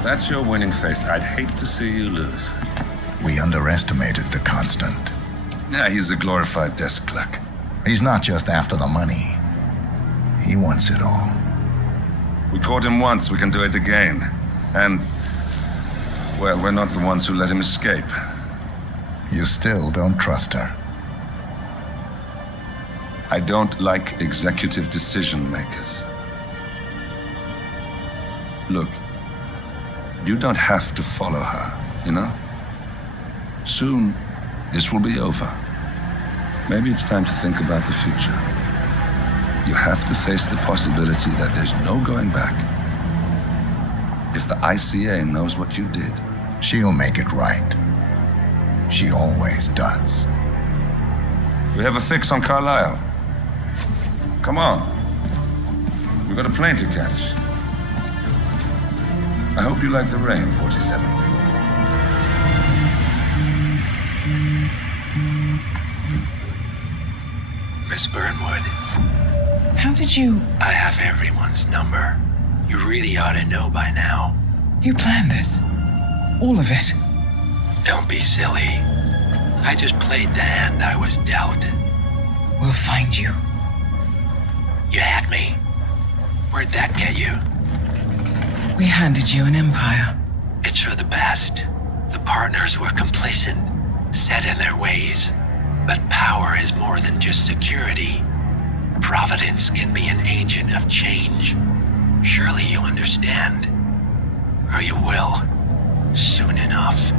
If that's your winning face, I'd hate to see you lose. We underestimated the Constant. Yeah, he's a glorified desk clerk. He's not just after the money. He wants it all. We caught him once, we can do it again. And, well, we're not the ones who let him escape. You still don't trust her. I don't like executive decision makers. Look, you don't have to follow her, you know? Soon, this will be over. Maybe it's time to think about the future. You have to face the possibility that there's no going back. If the ICA knows what you did, She'll make it right. She always does. we have a fix on Carlisle. Come on. We've got a plane to catch. I hope you like the rain, 47. Miss Burnwood, How did you... I have everyone's number. You really ought to know by now. You planned this? All of it? Don't be silly. I just played the hand I was dealt. We'll find you. You had me. Where'd that get you? We handed you an empire. It's for the best. The partners were complacent, set in their ways. But power is more than just security. Providence can be an agent of change. Surely you understand. Or you will. Soon enough.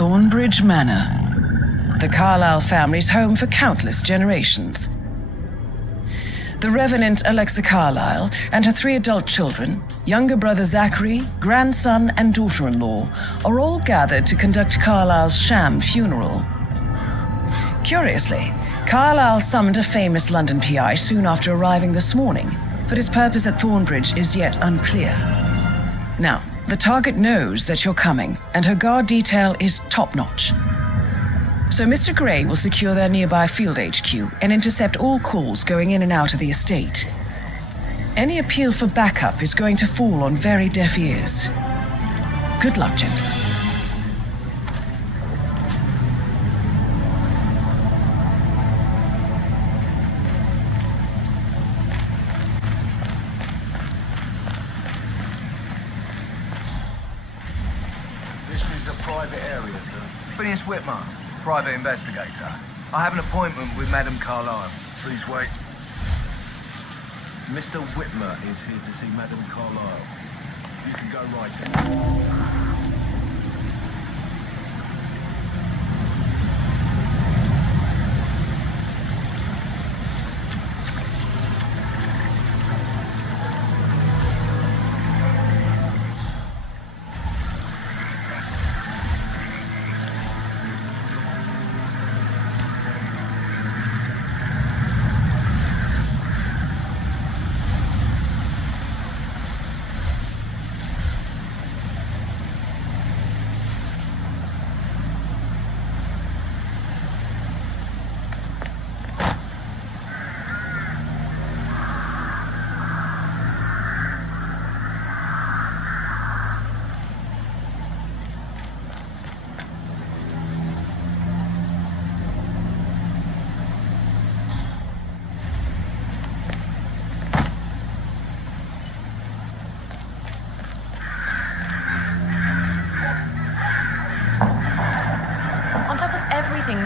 Thornbridge Manor, the Carlisle family's home for countless generations. The Revenant Alexa Carlisle and her 3 adult children, younger brother Zachary, grandson, and daughter-in-law, are all gathered to conduct Carlisle's sham funeral. Curiously, Carlisle summoned a famous London PI soon after arriving this morning, but his purpose at Thornbridge is yet unclear. Now, the target knows that you're coming, and her guard detail is top-notch. So Mr. Gray will secure their nearby field HQ and intercept all calls going in and out of the estate. Any appeal for backup is going to fall on very deaf ears. Good luck, gentlemen. Phineas Whitman, private investigator. I have an appointment with Madame Carlisle. Please wait. Mr. Whitmer is here to see Madame Carlisle. You can go right in.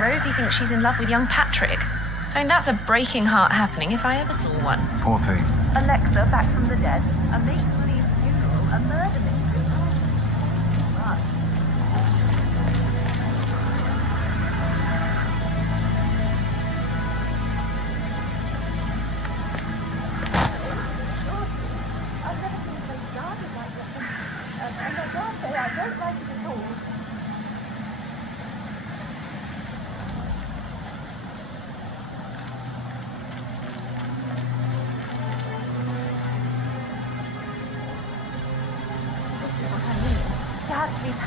Rosie thinks she's in love with young Patrick. I mean, that's a breaking heart happening if I ever saw one. Poor thing. Alexa back from the dead. A make-believe funeral. A murder mystery. Right. I've never seen a place guarded like this. And I can't say I don't like it at all.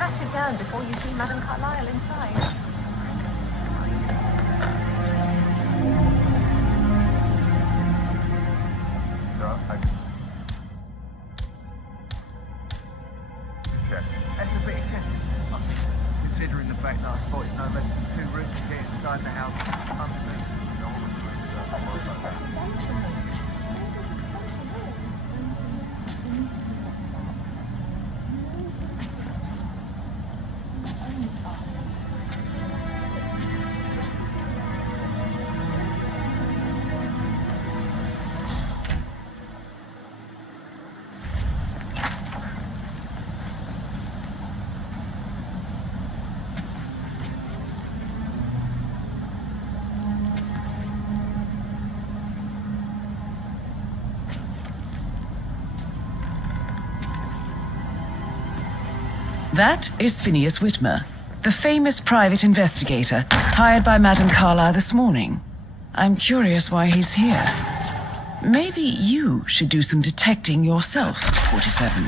track her down before you see Madame Carlyle inside. That's a bit excessive, considering the fact that I spotted no less than 2 routes to get inside the house underneath. That is Phineas Whitmer, the famous private investigator hired by Madame Carlyle this morning. I'm curious why he's here. Maybe you should do some detecting yourself, 47.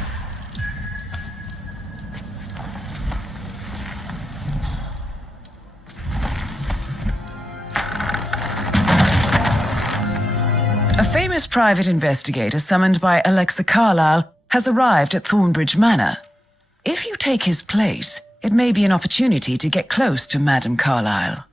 A famous private investigator summoned by Alexa Carlyle has arrived at Thornbridge Manor. If you take his place, it may be an opportunity to get close to Madame Carlyle.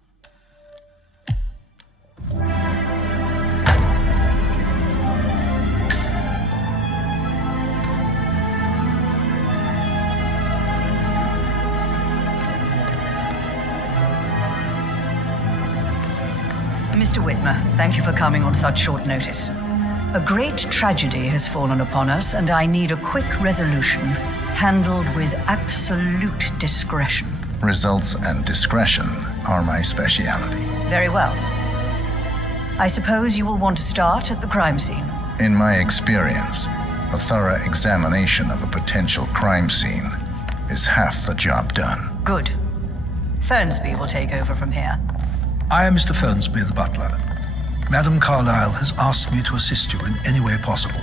Mr. Whitmer, thank you for coming on such short notice. A great tragedy has fallen upon us, and I need a quick resolution, handled with absolute discretion. Results and discretion are my speciality. Very well. I suppose you will want to start at the crime scene. In my experience, a thorough examination of a potential crime scene is half the job done. Good. Fernsby will take over from here. I am Mr. Fernsby, the butler. Madame Carlyle has asked me to assist you in any way possible.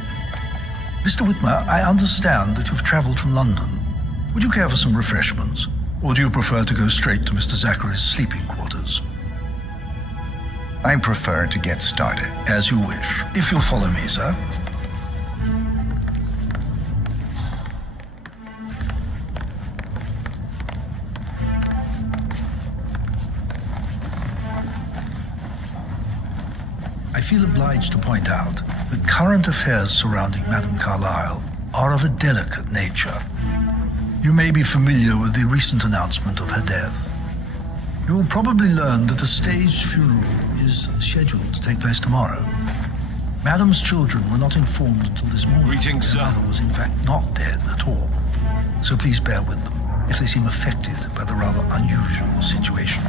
Mr. Whitmer, I understand that you've traveled from London. Would you care for some refreshments? Or do you prefer to go straight to Mr. Zachary's sleeping quarters? I prefer to get started. As you wish. If you'll follow me, sir. I feel obliged to point out that current affairs surrounding Madame Carlyle are of a delicate nature. You may be familiar with the recent announcement of her death. You will probably learn that a staged funeral is scheduled to take place tomorrow. Madame's children were not informed until this morning. Greetings, sir. Her mother was in fact not dead at all. So please bear with them if they seem affected by the rather unusual situation.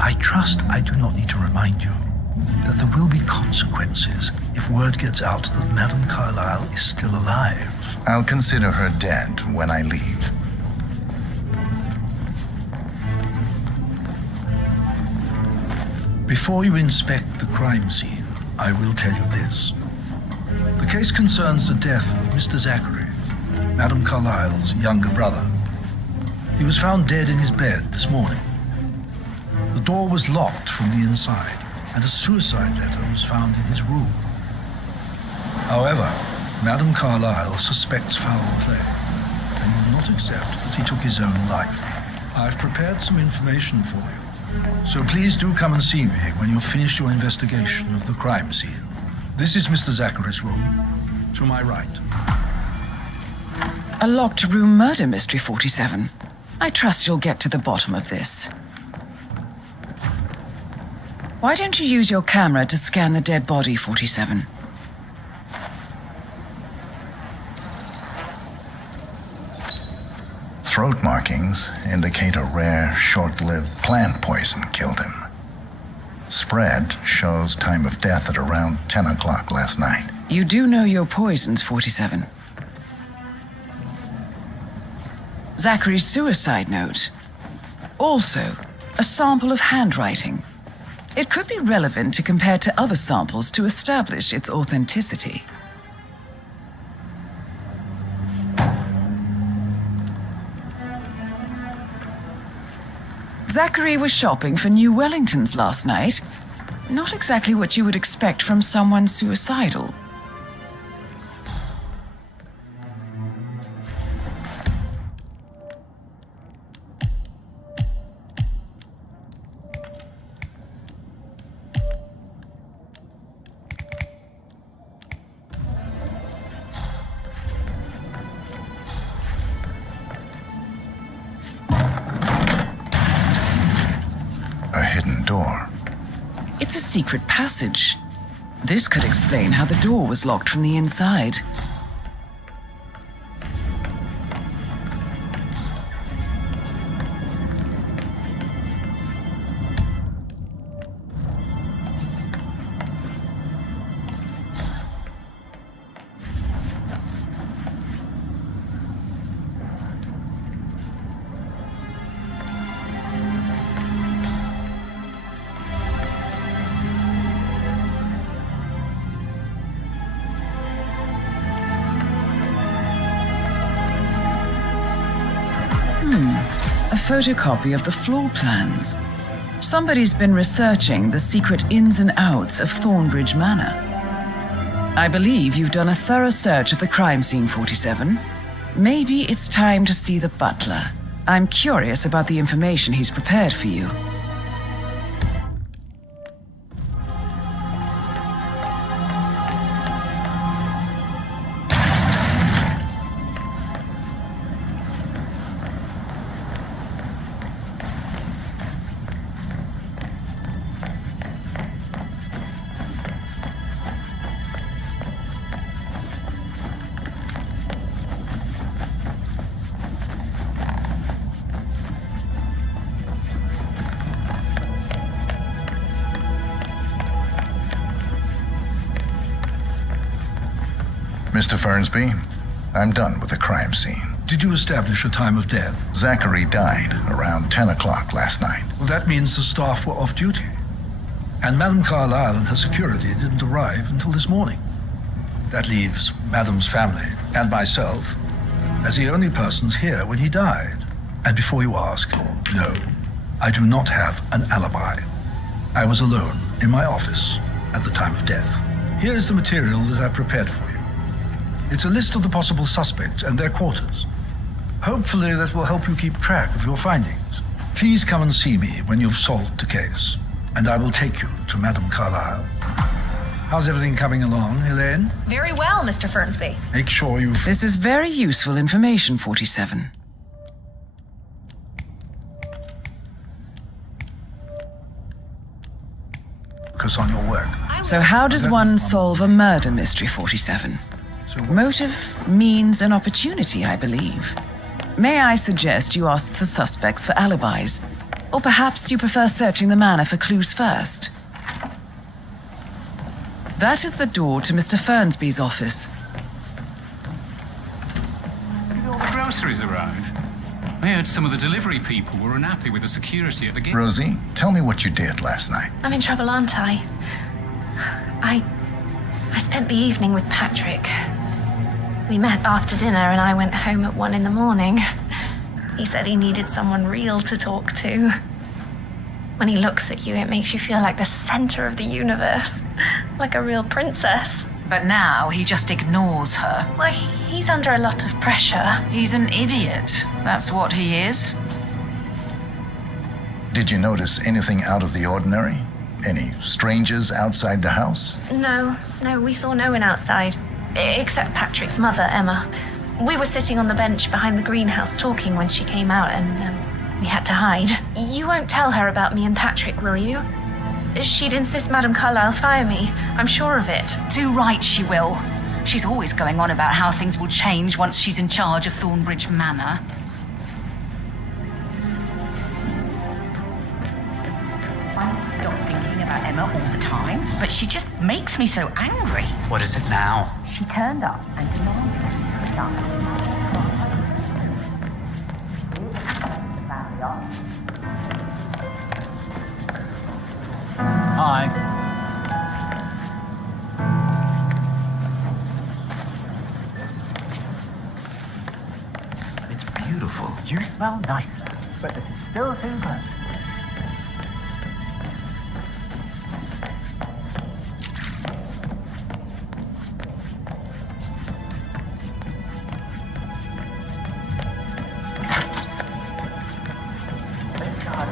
I trust I do not need to remind you that there will be consequences if word gets out that Madame Carlyle is still alive. I'll consider her dead when I leave. Before you inspect the crime scene, I will tell you this. The case concerns the death of Mr. Zachary, Madame Carlyle's younger brother. He was found dead in his bed this morning. The door was locked from the inside, and a suicide letter was found in his room. However, Madame Carlyle suspects foul play and will not accept that he took his own life. I've prepared some information for you, so please do come and see me when you've finished your investigation of the crime scene. This is Mr. Zachary's room, to my right. A locked room murder mystery, 47. I trust you'll get to the bottom of this. Why don't you use your camera to scan the dead body, 47? Throat markings indicate a rare, short-lived plant poison killed him. Spread shows time of death at around 10 o'clock last night. You do know your poisons, 47. Zachary's suicide note. Also, a sample of handwriting. It could be relevant to compare to other samples to establish its authenticity. Zachary was shopping for new Wellingtons last night. Not exactly what you would expect from someone suicidal. A hidden door. It's a secret passage. This could explain how the door was locked from the inside. A photocopy of the floor plans. Somebody's been researching the secret ins and outs of Thornbridge Manor. I believe you've done a thorough search of the crime scene, 47. Maybe it's time to see the butler. I'm curious about the information he's prepared for you. Mr. Fernsby, I'm done with the crime scene. Did you establish a time of death? Zachary died around 10 o'clock last night. Well, that means the staff were off duty. And Madame Carlyle and her security didn't arrive until this morning. That leaves Madame's family and myself as the only persons here when he died. And before you ask, no, I do not have an alibi. I was alone in my office at the time of death. Here is the material that I prepared for you. It's a list of the possible suspects and their quarters. Hopefully that will help you keep track of your findings. Please come and see me when you've solved the case, and I will take you to Madame Carlyle. How's everything coming along, Elaine? Very well, Mr. Fernsby. Make sure you... This is very useful information, 47. Focus on your work. So how does one solve a murder mystery, 47? Motive, means, and opportunity, I believe. May I suggest you ask the suspects for alibis? Or perhaps you prefer searching the manor for clues first? That is the door to Mr. Fernsby's office. Did all the groceries arrive? I heard some of the delivery people were unhappy with the security at the gate. Rosie, tell me what you did last night. I'm in trouble, aren't I? I spent the evening with Patrick. We met after dinner and I went home at 1 a.m. He said he needed someone real to talk to. When he looks at you, it makes you feel like the center of the universe, like a real princess. But now he just ignores her. Well, he's under a lot of pressure. He's an idiot. That's what he is. Did you notice anything out of the ordinary? Any strangers outside the house? No, we saw no one outside. Except Patrick's mother, Emma. We were sitting on the bench behind the greenhouse talking when she came out and we had to hide. You won't tell her about me and Patrick, will you? She'd insist Madame Carlyle fire me. I'm sure of it. Too right she will. She's always going on about how things will change once she's in charge of Thornbridge Manor. I stop thinking about Emma all the time, but she just makes me so angry. What is it now? She turned up and demanded to put up. Hi. It's beautiful. You smell nicer, but this is still too close.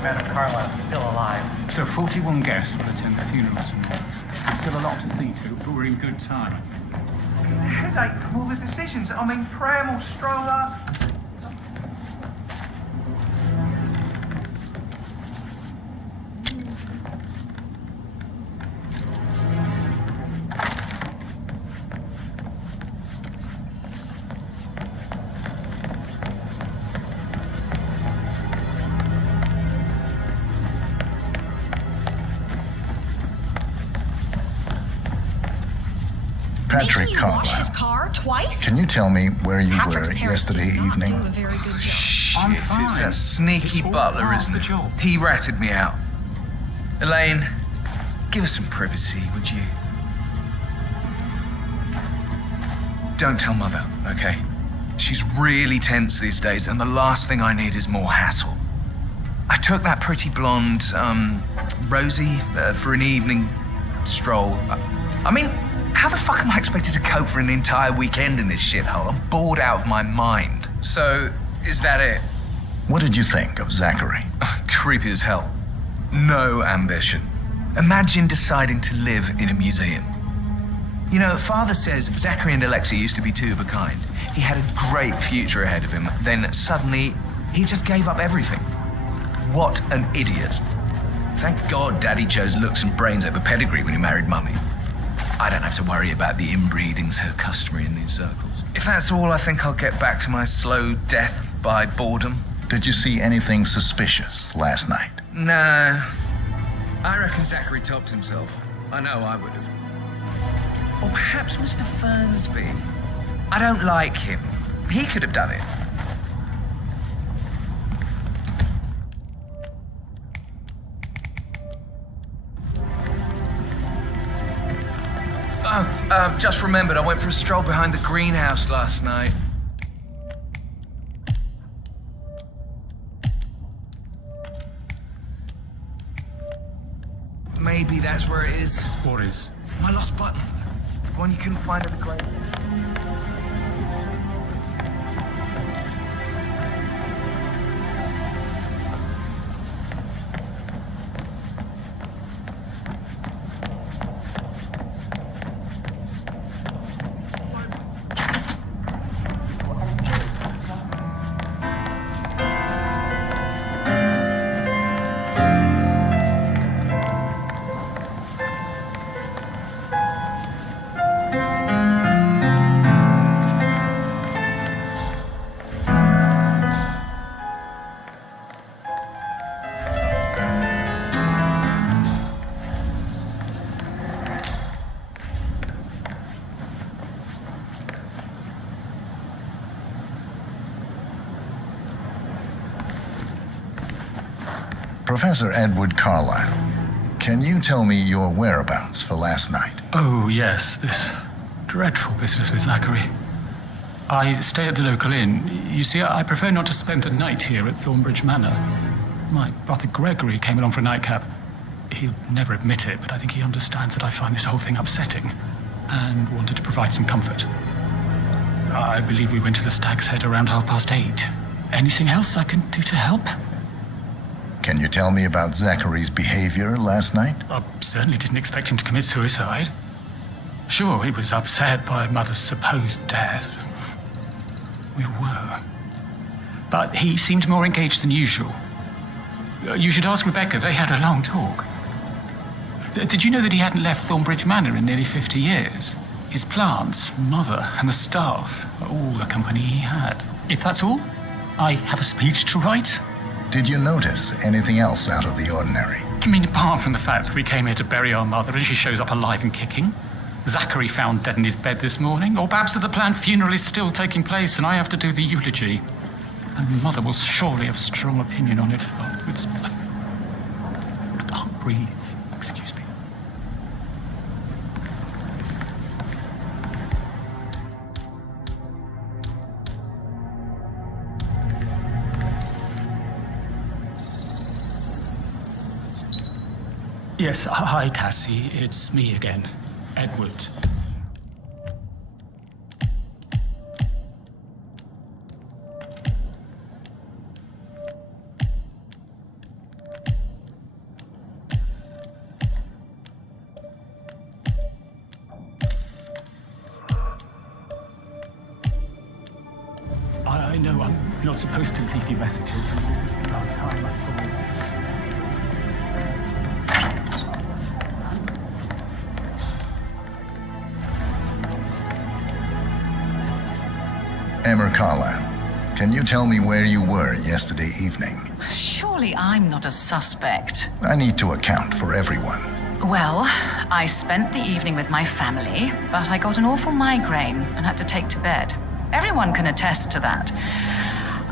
Madame Carlisle is still alive. So 41 guests will attend the funeral tonight. There's still a lot to see to, but we're in good time. Headache from all the decisions. I mean, pram or stroller. Patrick Making you wash his Carlisle. car twice? Can you tell me where you Patrick's were parents yesterday did not evening? do a very good job. I'm It's fine. that sneaky It's all butler, part isn't of the it? job. He ratted me out. Elaine, give us some privacy, would you? Don't tell Mother, okay? She's really tense these days, and the last thing I need is more hassle. I took that pretty blonde, Rosie, for an evening stroll. I mean, how the fuck am I expected to cope for an entire weekend in this shithole? I'm bored out of my mind. So, is that it? What did you think of Zachary? Creepy as hell. No ambition. Imagine deciding to live in a museum. You know, Father says Zachary and Alexia used to be two of a kind. He had a great future ahead of him. Then suddenly, he just gave up everything. What an idiot. Thank God Daddy chose looks and brains over pedigree when he married Mummy. I don't have to worry about the inbreeding so customary in these circles. If that's all, I think I'll get back to my slow death by boredom. Did you see anything suspicious last night? No. I reckon Zachary tops himself. I know I would have. Or perhaps Mr. Fernsby. I don't like him. He could have done it. Just remembered I went for a stroll behind the greenhouse last night. Maybe that's where it is. What is? My lost button. The one you couldn't find at the grave. Professor Edward Carlisle, can you tell me your whereabouts for last night? Oh, yes, this dreadful business with Zachary. I stay at the local inn. You see, I prefer not to spend the night here at Thornbridge Manor. My brother Gregory came along for a nightcap. He'll never admit it, but I think he understands that I find this whole thing upsetting and wanted to provide some comfort. I believe we went to the Stag's Head around 8:30. Anything else I can do to help? Can you tell me about Zachary's behavior last night? I certainly didn't expect him to commit suicide. Sure, he was upset by Mother's supposed death. We were. But he seemed more engaged than usual. You should ask Rebecca. They had a long talk. Did you know that he hadn't left Thornbridge Manor in nearly 50 years? His plants, Mother, and the staff are all the company he had. If that's all, I have a speech to write. Did you notice anything else out of the ordinary? I mean, apart from the fact that we came here to bury our mother and she shows up alive and kicking? Zachary found dead in his bed this morning? Or perhaps that the planned funeral is still taking place and I have to do the eulogy? And Mother will surely have strong opinion on it afterwards. I can't breathe. Excuse me. Yes, hi, Cassie. It's me again, Edward. You're not supposed to leave your messages. Last time I saw you. Emma Carlyle, can you tell me where you were yesterday evening? Surely I'm not a suspect. I need to account for everyone. Well, I spent the evening with my family, but I got an awful migraine and had to take to bed. Everyone can attest to that.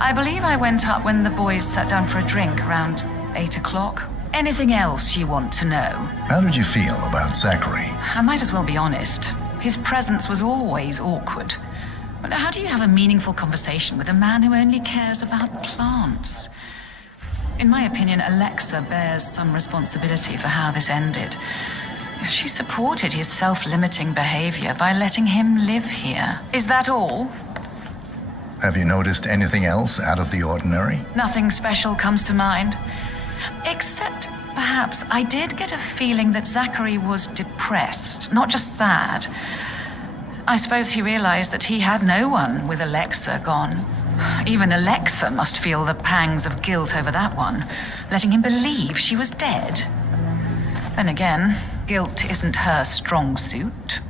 I believe I went up when the boys sat down for a drink around 8 o'clock. Anything else you want to know? How did you feel about Zachary? I might as well be honest. His presence was always awkward. But how do you have a meaningful conversation with a man who only cares about plants? In my opinion, Alexa bears some responsibility for how this ended. She supported his self-limiting behavior by letting him live here. Is that all? Have you noticed anything else out of the ordinary? Nothing special comes to mind. Except, perhaps, I did get a feeling that Zachary was depressed, not just sad. I suppose he realized that he had no one with Alexa gone. Even Alexa must feel the pangs of guilt over that one, letting him believe she was dead. Then again, guilt isn't her strong suit.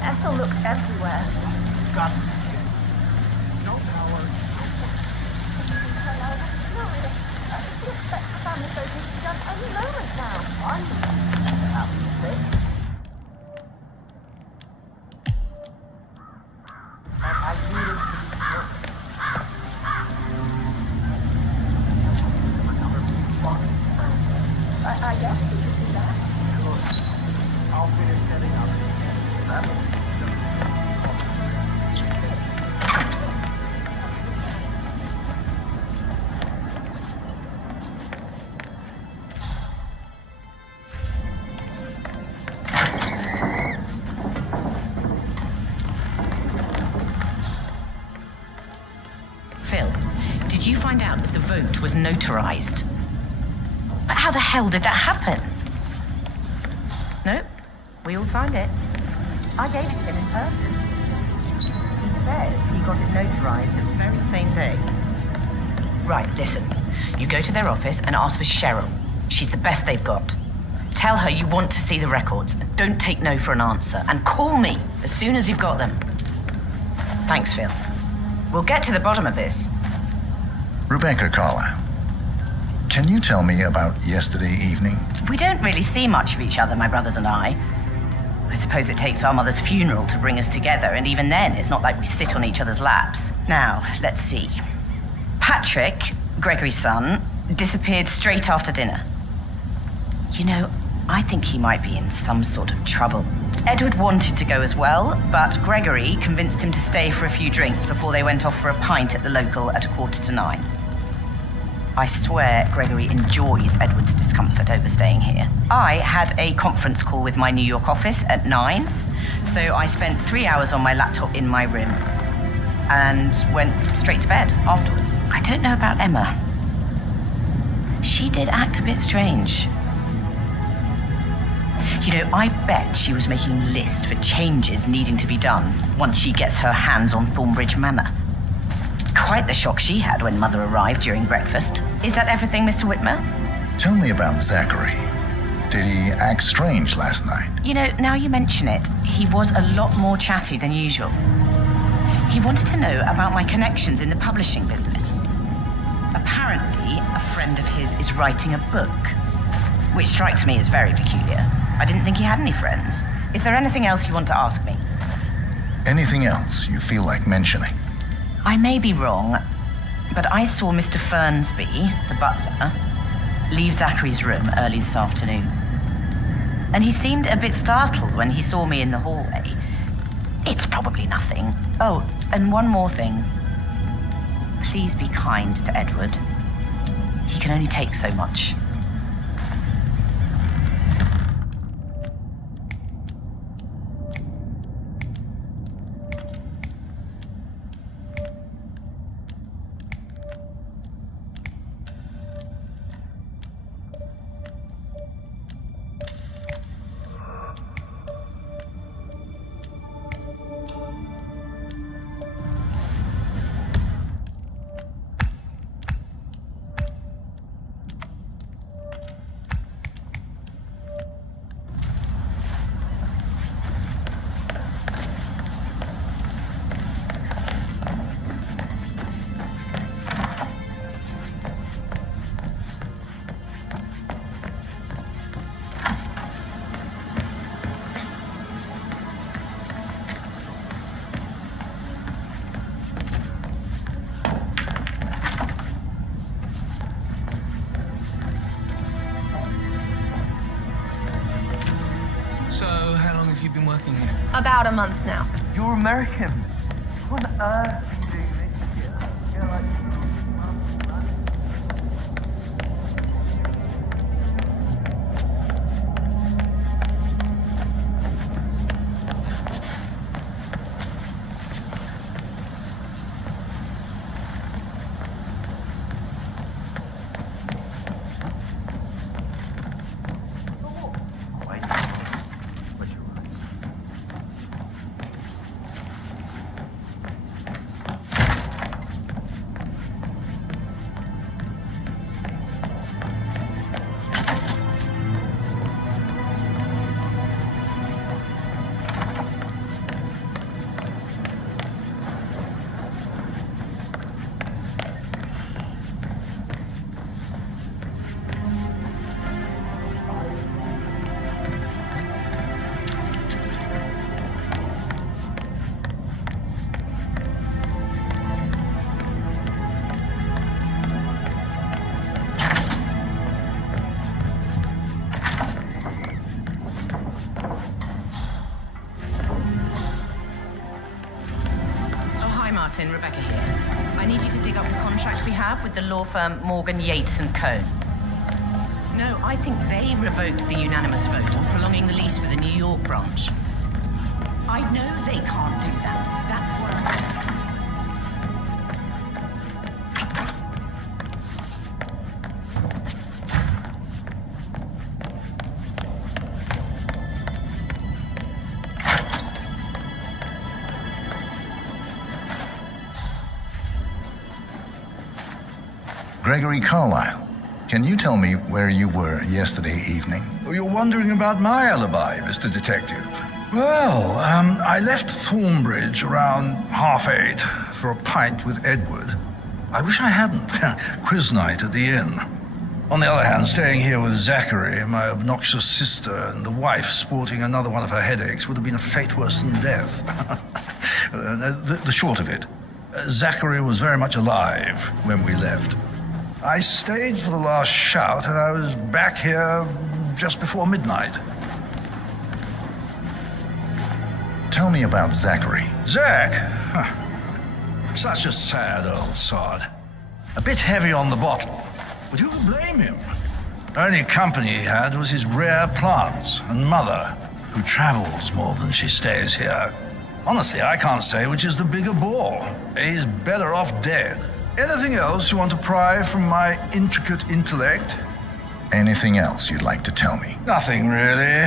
Ethel looks everywhere. Got I guess you could do that. I'll finish setting up. Phil, did you find out if the vote was notarized? But how the hell did that happen? Nope. We all signed it. I gave it to him in person. He says he got it notarized the very same day. Right, listen. You go to their office and ask for Cheryl. She's the best they've got. Tell her you want to see the records. Don't take no for an answer. And call me as soon as you've got them. Thanks, Phil. We'll get to the bottom of this. Rebecca Carlyle, can you tell me about yesterday evening? We don't really see much of each other, my brothers and I. I suppose it takes our mother's funeral to bring us together, and even then, it's not like we sit on each other's laps. Now, let's see. Patrick, Gregory's son, disappeared straight after dinner. You know, I think he might be in some sort of trouble. Edward wanted to go as well, but Gregory convinced him to stay for a few drinks before they went off for a pint at the local at 8:45. I swear Gregory enjoys Edward's discomfort over staying here. I had a conference call with my New York office at 9, so I spent 3 hours on my laptop in my room and went straight to bed afterwards. I don't know about Emma. She did act a bit strange. You know, I bet she was making lists for changes needing to be done once she gets her hands on Thornbridge Manor. Quite the shock she had when Mother arrived during breakfast. Is that everything, Mr. Whitmer? Tell me about Zachary. Did he act strange last night? You know, now you mention it, he was a lot more chatty than usual. He wanted to know about my connections in the publishing business. Apparently, a friend of his is writing a book, which strikes me as very peculiar. I didn't think he had any friends. Is there anything else you want to ask me? Anything else you feel like mentioning? I may be wrong, but I saw Mr. Fernsby, the butler, leave Zachary's room early this afternoon. And he seemed a bit startled when he saw me in the hallway. It's probably nothing. Oh, and one more thing. Please be kind to Edward. He can only take so much. So, how long have you been working here? About a month now. You're American. What on earth are you doing this here? You're like... Rebecca here. I need you to dig up the contract we have with the law firm Morgan, Yates & Co. No, I think they revoked the unanimous vote on prolonging the lease for the New York branch. I know they can't do that. That's what Gregory Carlyle, can you tell me where you were yesterday evening? Oh, you're wondering about my alibi, Mr. Detective. Well, I left Thornbridge around 8:30 for a pint with Edward. I wish I hadn't. Quiz night at the inn. On the other hand, staying here with Zachary, my obnoxious sister, and the wife sporting another one of her headaches would have been a fate worse than death. The short of it, Zachary was very much alive when we left. I stayed for the last shout, and I was back here just before midnight. Tell me about Zachary. Zach? Huh. Such a sad old sod. A bit heavy on the bottle, But who could blame him? The only company he had was his rare plants and mother, who travels more than she stays here. Honestly, I can't say which is the bigger bore. He's better off dead. Anything else you want to pry from my intricate intellect? Anything else you'd like to tell me? Nothing, really.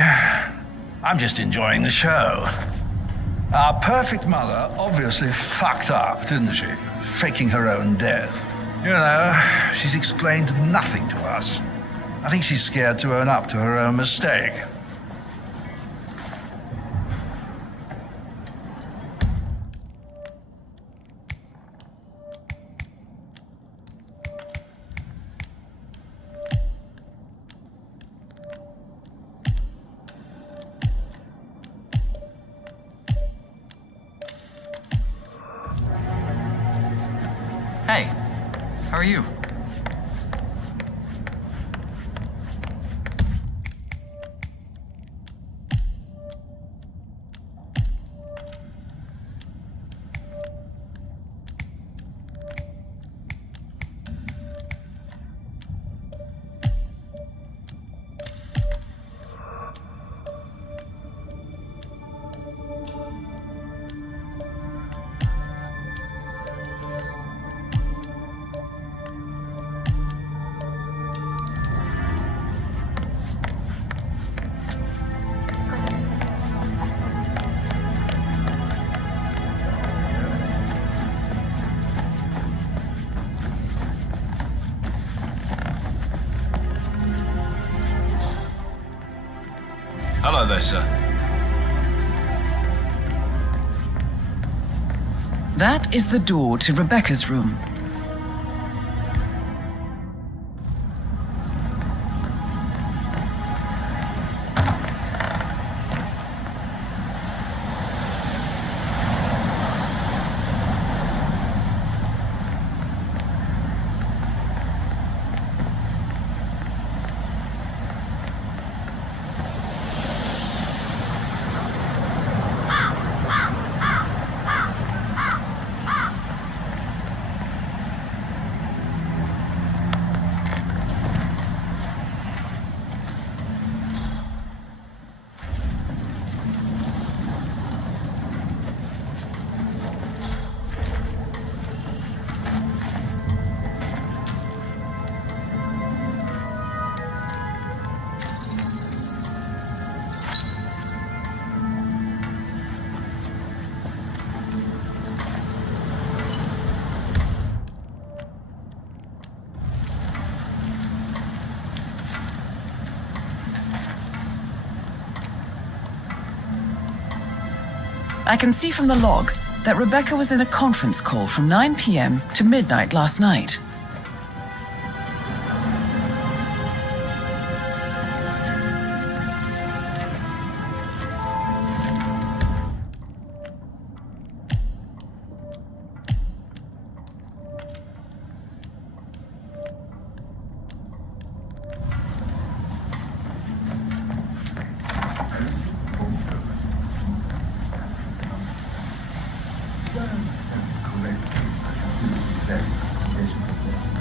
I'm just enjoying the show. Our perfect mother obviously fucked up, didn't she? Faking her own death. You know, she's explained nothing to us. I think she's scared to own up to her own mistake. Hey, how are you? Hello there, sir. That is the door to Rebecca's room. I can see from the log that Rebecca was in a conference call from 9 p.m. to midnight last night.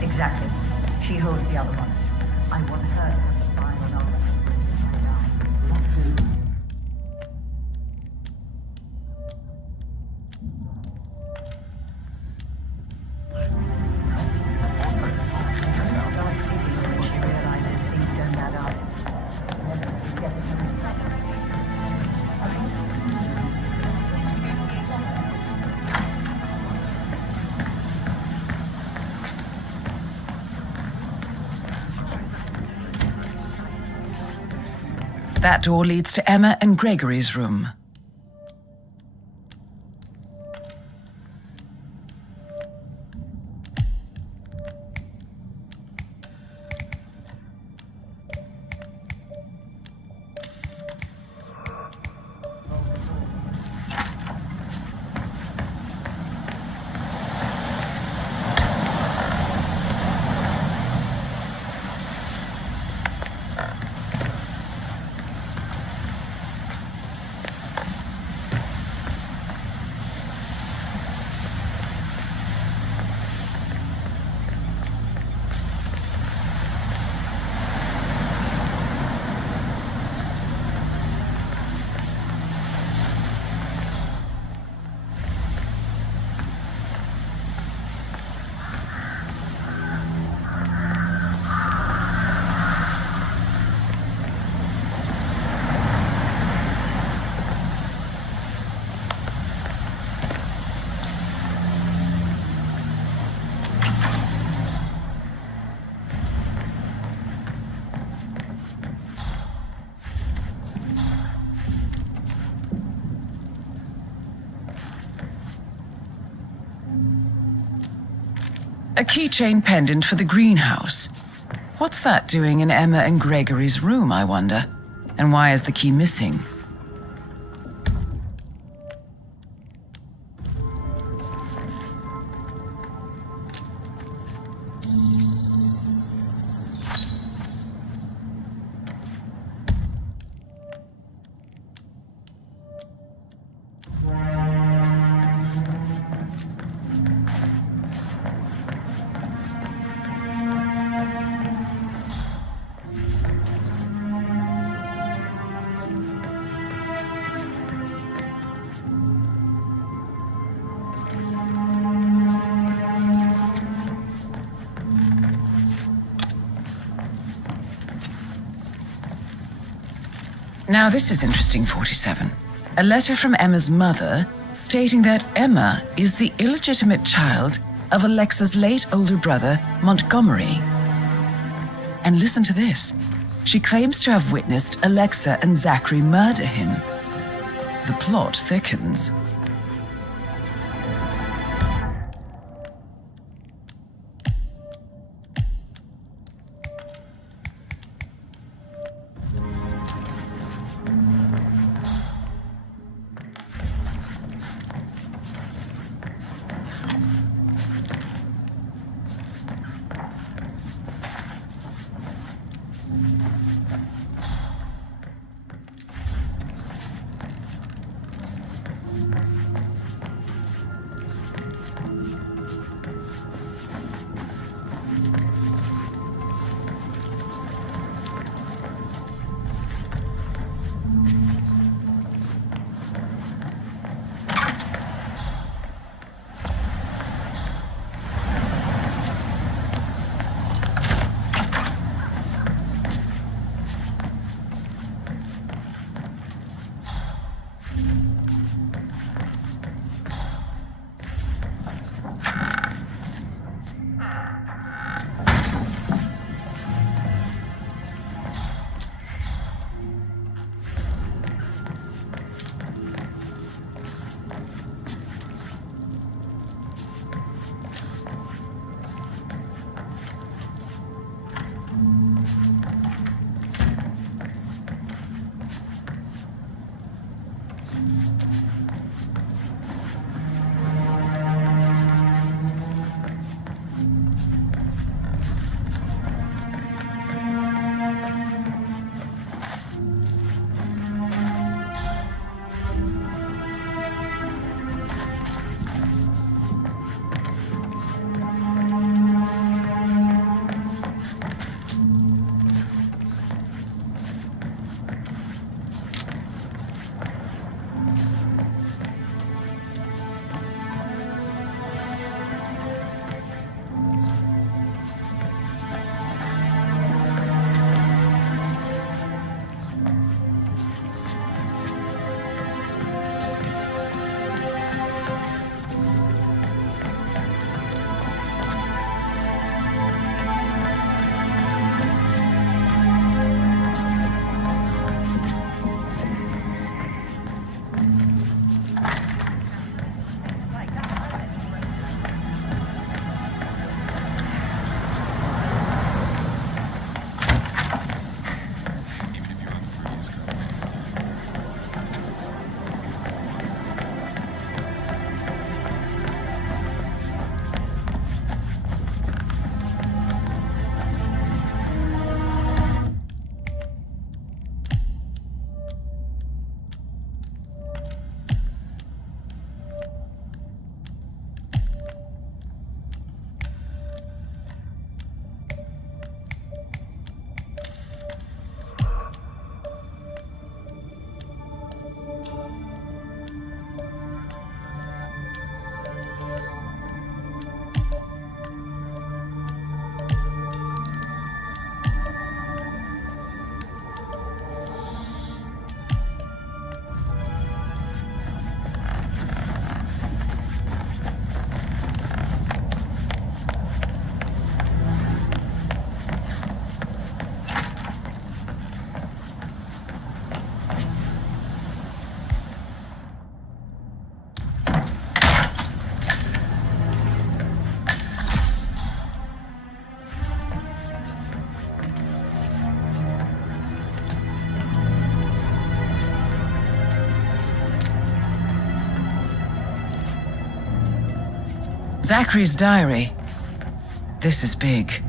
Exactly. She holds the other one. I want her to have the final number. That door leads to Emma and Gregory's room. A keychain pendant for the greenhouse. What's that doing in Emma and Gregory's room, I wonder? And why is the key missing? Now this is interesting, 47. A letter from Emma's mother stating that Emma is the illegitimate child of Alexa's late older brother, Montgomery. And listen to this. She claims to have witnessed Alexa and Zachary murder him. The plot thickens. Zachary's diary. This is big.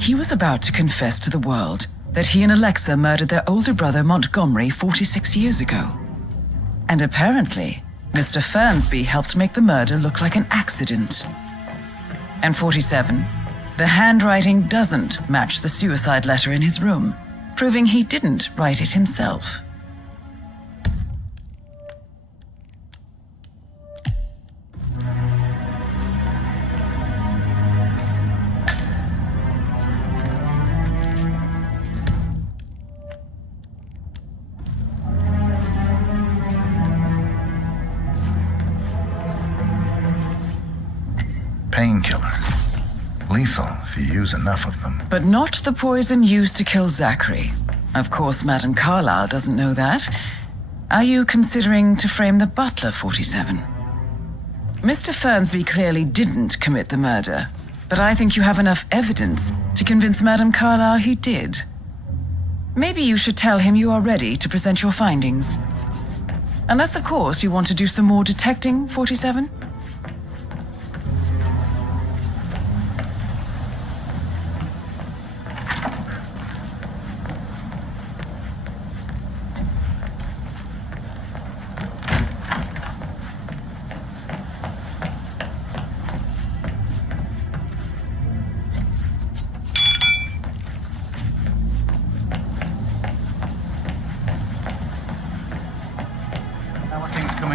He was about to confess to the world that he and Alexa murdered their older brother Montgomery 46 years ago. And apparently, Mr. Fernsby helped make the murder look like an accident. And 47, the handwriting doesn't match the suicide letter in his room, proving he didn't write it himself. Painkiller. Lethal if you use enough of them. But not the poison used to kill Zachary. Of course, Madame Carlyle doesn't know that. Are you considering to frame the butler, 47? Mr. Fernsby clearly didn't commit the murder, but I think you have enough evidence to convince Madame Carlyle he did. Maybe you should tell him you are ready to present your findings. Unless, of course, you want to do some more detecting, 47?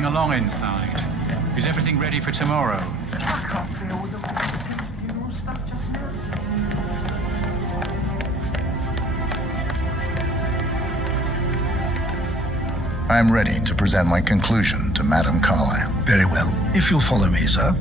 Along inside. Is everything ready for tomorrow? I can't feel all the funeral stuff just now. I'm ready to present my conclusion to Madame Carlyle. Very well. If you'll follow me, sir.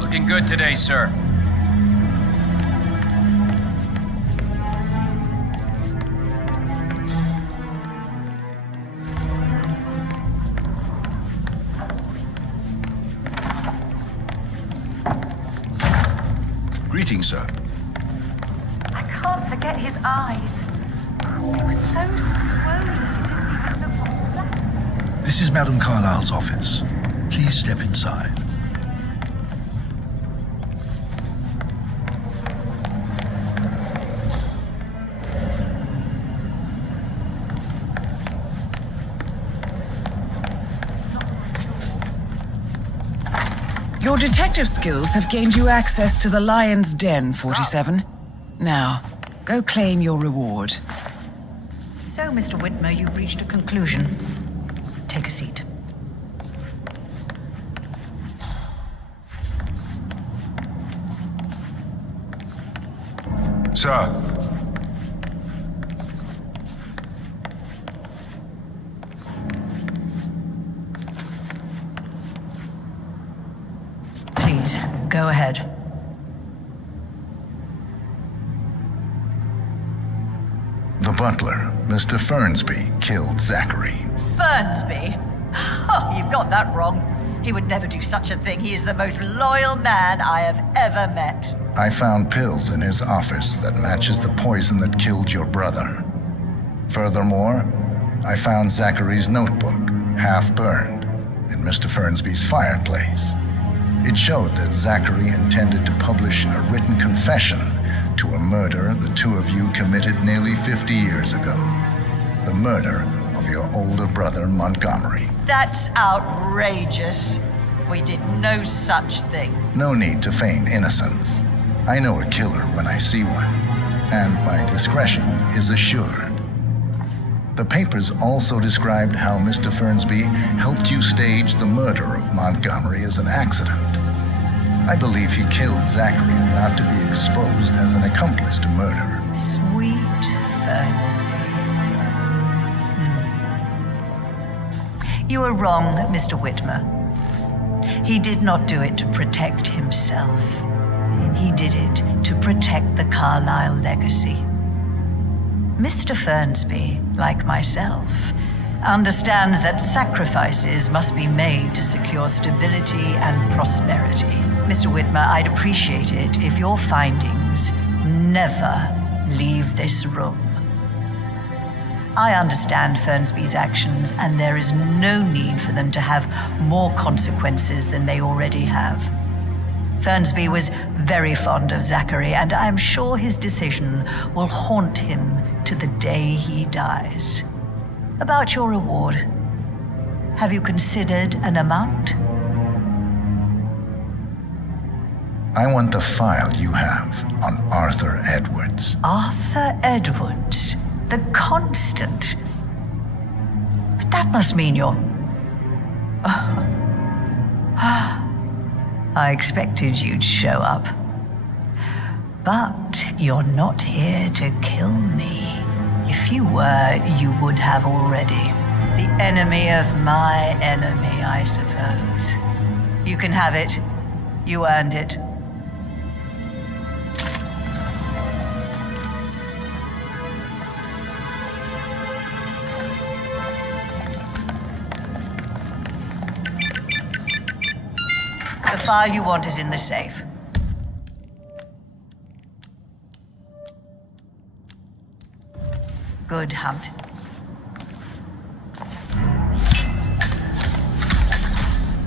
Looking good today, sir. Greetings, sir. I can't forget his eyes. It was so swollen. You didn't even look black. This is Madame Carlyle's office. Please step inside. Your detective skills have gained you access to the Lion's Den, 47. Now, go claim your reward. So, Mr. Whitmer, you've reached a conclusion. Take a seat. Sir. Please, go ahead. The butler, Mr. Fernsby, killed Zachary. Fernsby? Oh, you've got that wrong. He would never do such a thing. He is the most loyal man I have ever met. I found pills in his office that matches the poison that killed your brother. Furthermore, I found Zachary's notebook, half burned, in Mr. Fernsby's fireplace. It showed that Zachary intended to publish a written confession to a murder the two of you committed nearly 50 years ago. The murder of your older brother, Montgomery. That's outrageous. We did no such thing. No need to feign innocence. I know a killer when I see one, and my discretion is assured. The papers also described how Mr. Fernsby helped you stage the murder of Montgomery as an accident. I believe he killed Zachary not to be exposed as an accomplice to murder. Sweet Fernsby. You are wrong, Mr. Whitmer. He did not do it to protect himself. He did it to protect the Carlyle legacy. Mr. Fernsby, like myself, understands that sacrifices must be made to secure stability and prosperity. Mr. Whitmer, I'd appreciate it if your findings never leave this room. I understand Fernsby's actions, and there is no need for them to have more consequences than they already have. Fernsby was very fond of Zachary, and I'm sure his decision will haunt him to the day he dies. About your reward, have you considered an amount? I want the file you have on Arthur Edwards. Arthur Edwards, the Constant. But that must mean you're... I expected you'd show up. But you're not here to kill me. If you were, you would have already. The enemy of my enemy, I suppose. You can have it. You earned it. The file you want is in the safe. Good hunt.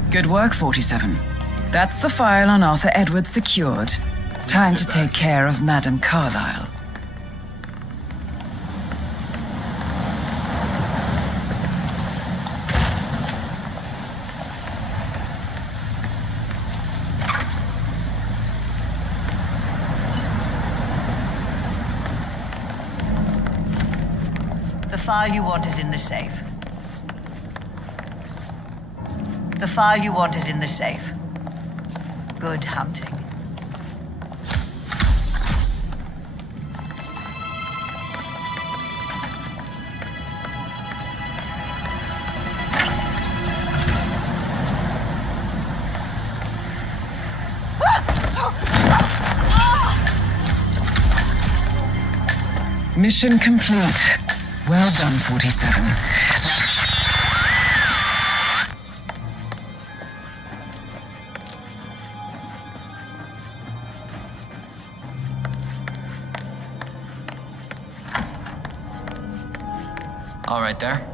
Good work, 47. That's the file on Arthur Edwards secured. Time to take care of Madame Carlyle. The file you want is in the safe. The file you want is in the safe. Good hunting. Mission complete. Well done, 47. All right there.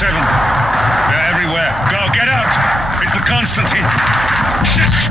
They're everywhere. Go, get out! It's the Constantine. Shit!